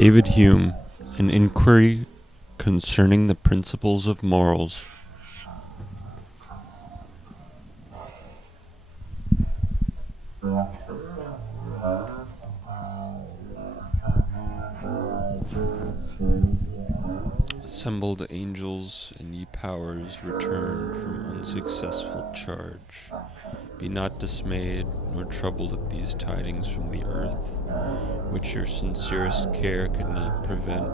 David Hume, An Inquiry Concerning the Principles of Morals. Assembled angels and ye powers returned from unsuccessful charge. Be not dismayed, nor troubled at these tidings from the earth, which your sincerest care could not prevent,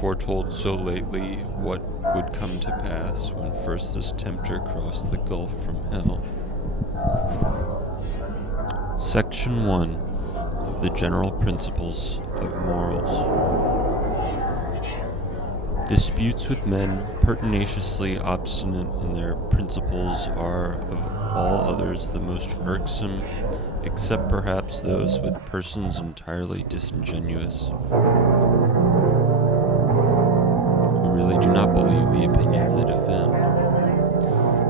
foretold so lately what would come to pass when first this tempter crossed the gulf from hell. Section 1 of the General Principles of Morals. Disputes with men pertinaciously obstinate in their principles are of all others the most irksome, except perhaps those with persons entirely disingenuous, who really do not believe the opinions they defend,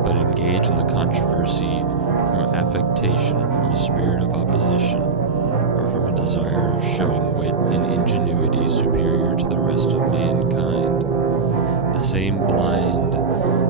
but engage in the controversy from affectation, from a spirit of opposition, or from a desire of showing wit and ingenuity superior to the rest of mankind. The same blind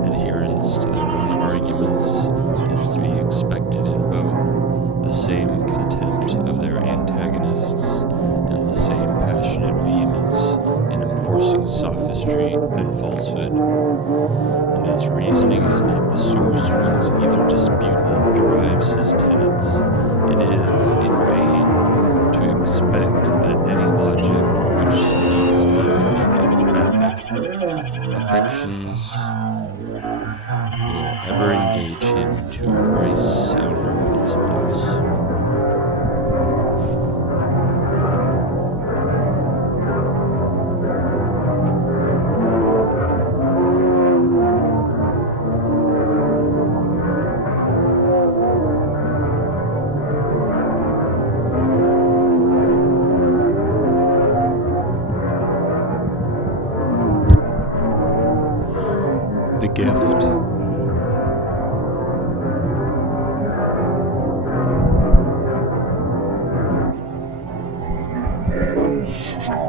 adherence to their own arguments is to be expected in both, the same contempt of their antagonists, and the same passionate vehemence in enforcing sophistry and falsehood. And as reasoning is not the source whence either disputant derives his tenets, it is in vain to expect that any logic which speaks not to the affections will ever engage him to embrace sounder principles. The gift.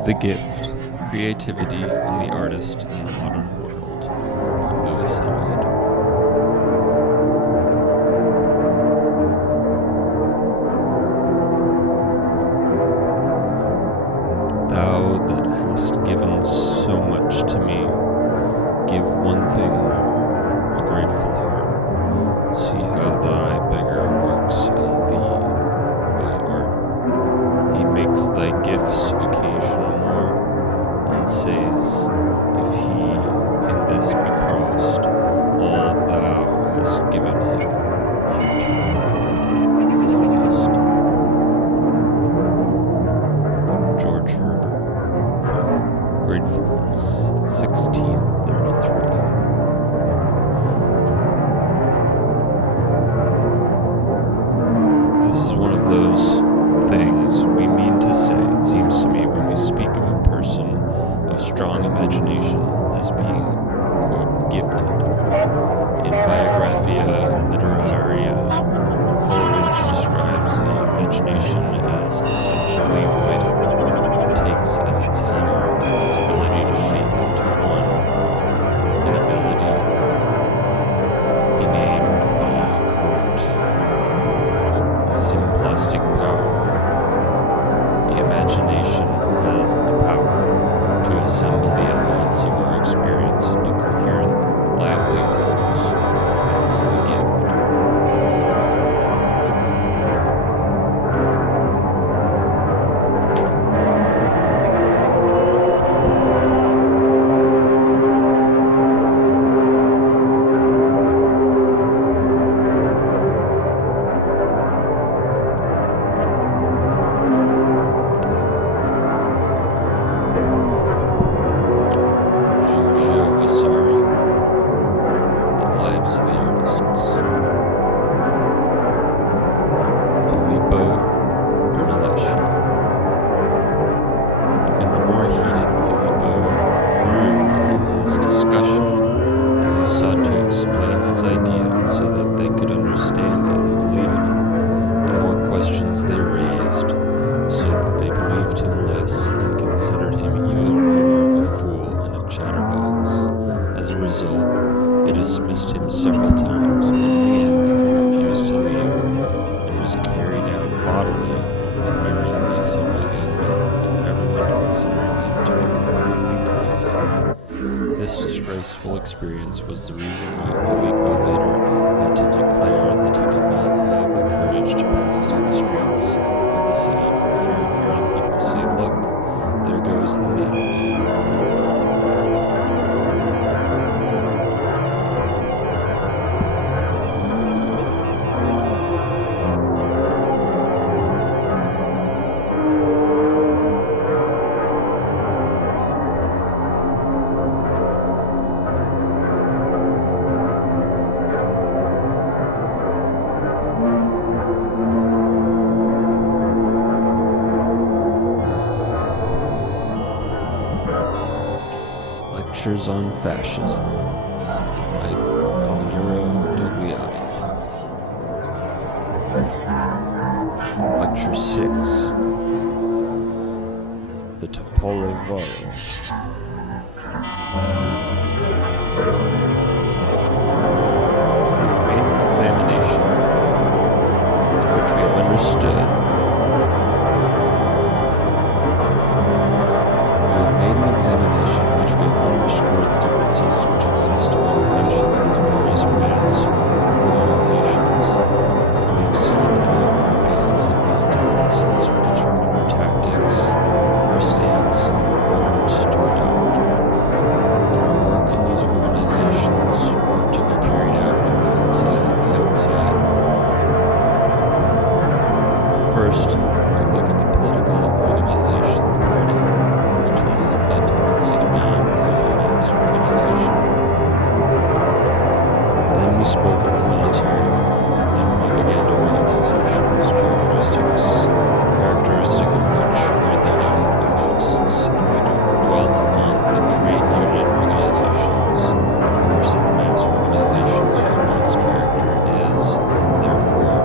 The Gift, Creativity and the Artist in the Modern World, by Lewis Hyde. Thou that hast given so much to me, give one thing more, a grateful heart. See how thy beggar works in thee by art. He makes thy gifts occasion more, and says, if he in this be crossed, all thou hast given him heretofore is lost. George Herbert, from Gratefulness, 1633. This is one of those things we mean to say, it seems to me, when we speak of a person of strong imagination as being, quote, gifted. In Biographia Literaria, Coleridge describes the imagination as essentially vital and takes as its hallmark its ability to shape into one, an ability he named the, quote, the symplastic power. The imagination has the power to assemble the elements of our experience into coherent, lively wholes. It has a gift. Giorgio Vasari. They dismissed him several times, but in the end he refused to leave and was carried out bodily from the hearing by several young men, with everyone considering him to be completely crazy. This disgraceful experience was the reason why Filippo later had to declare that he did not have the courage to pass through the streets of the city for fear of hearing people say, "Look, there goes the madman." Lectures on Fascism by Palmiro Togliatti. Lecture 6. The Topolo Varo. We have made an examination in which we have understood underscored the differences which exist among fascism's various mass organizations, and we have seen how, on the basis of these differences, we determine our tactics, our stance, and the forms to adopt. And our work in these organizations are to be carried out from the inside and the outside. First, we look at the political organization, the party, which has a tendency to be mass organization. Then we spoke of the military and propaganda organizations, characteristic of which are the young fascists, and we dwelt on the trade union organizations, coercive mass organizations whose mass character is, therefore,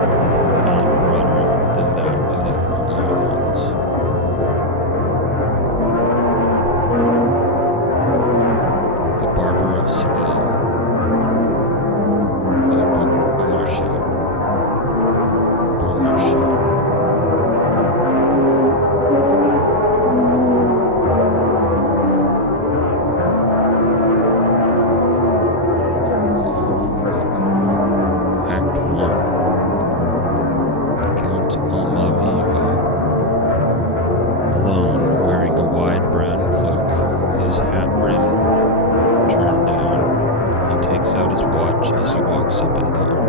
not broader than that of the foregoing ones. The Barber of Seville by Beaumarchais. Act 1. Count Almaviva. Alone, wearing a wide brown cloak, his hat brim turned down, he takes out his watch as he walks up and down.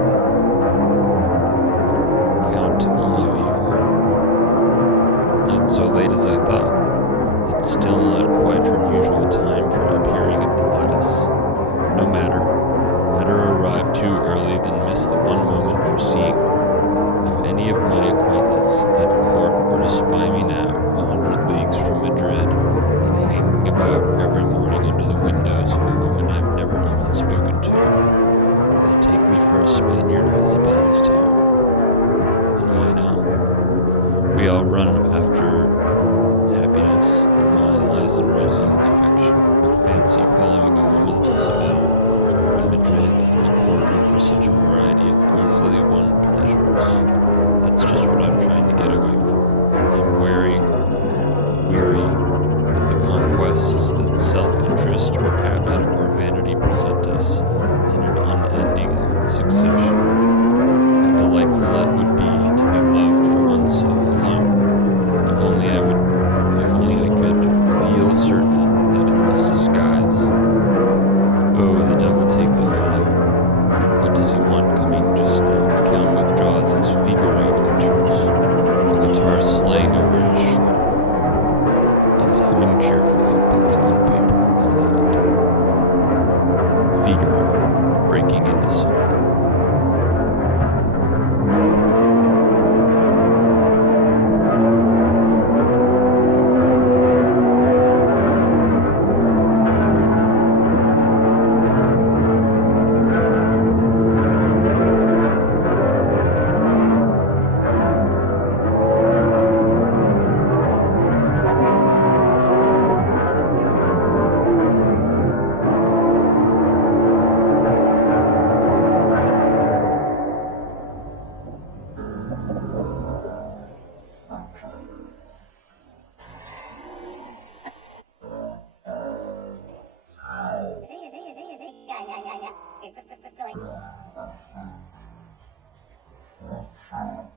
Count Almaviva. Not so late as I thought. It's still not quite her usual time for appearing at the lattice. No matter. Better arrive too early than miss the one moment for seeing her. If any of my acquaintance at court were to spy me now, 100 leagues from Madrid, and hanging about every morning under the windows of a woman I've never even spoken to, they take me for a Spaniard of Isabella's town. And why not? We all run after happiness, and mine lies in Rosine's affection, but fancy following a woman to Seville, when Madrid and the court offer such a variety of easily won pleasures. That's just what I'm trying to get away from. I'm weary of the conquests that self-interest or habit or vanity present us in an unending succession. How delightful it would be to be loved for oneself alone. If only I could feel certain that in this disguise. Oh, the devil take the fellow. What does he want coming just now? The Count withdraws as Figaro enters, a guitar slaying over his shoulder. He is humming cheerfully, pencil and paper in hand.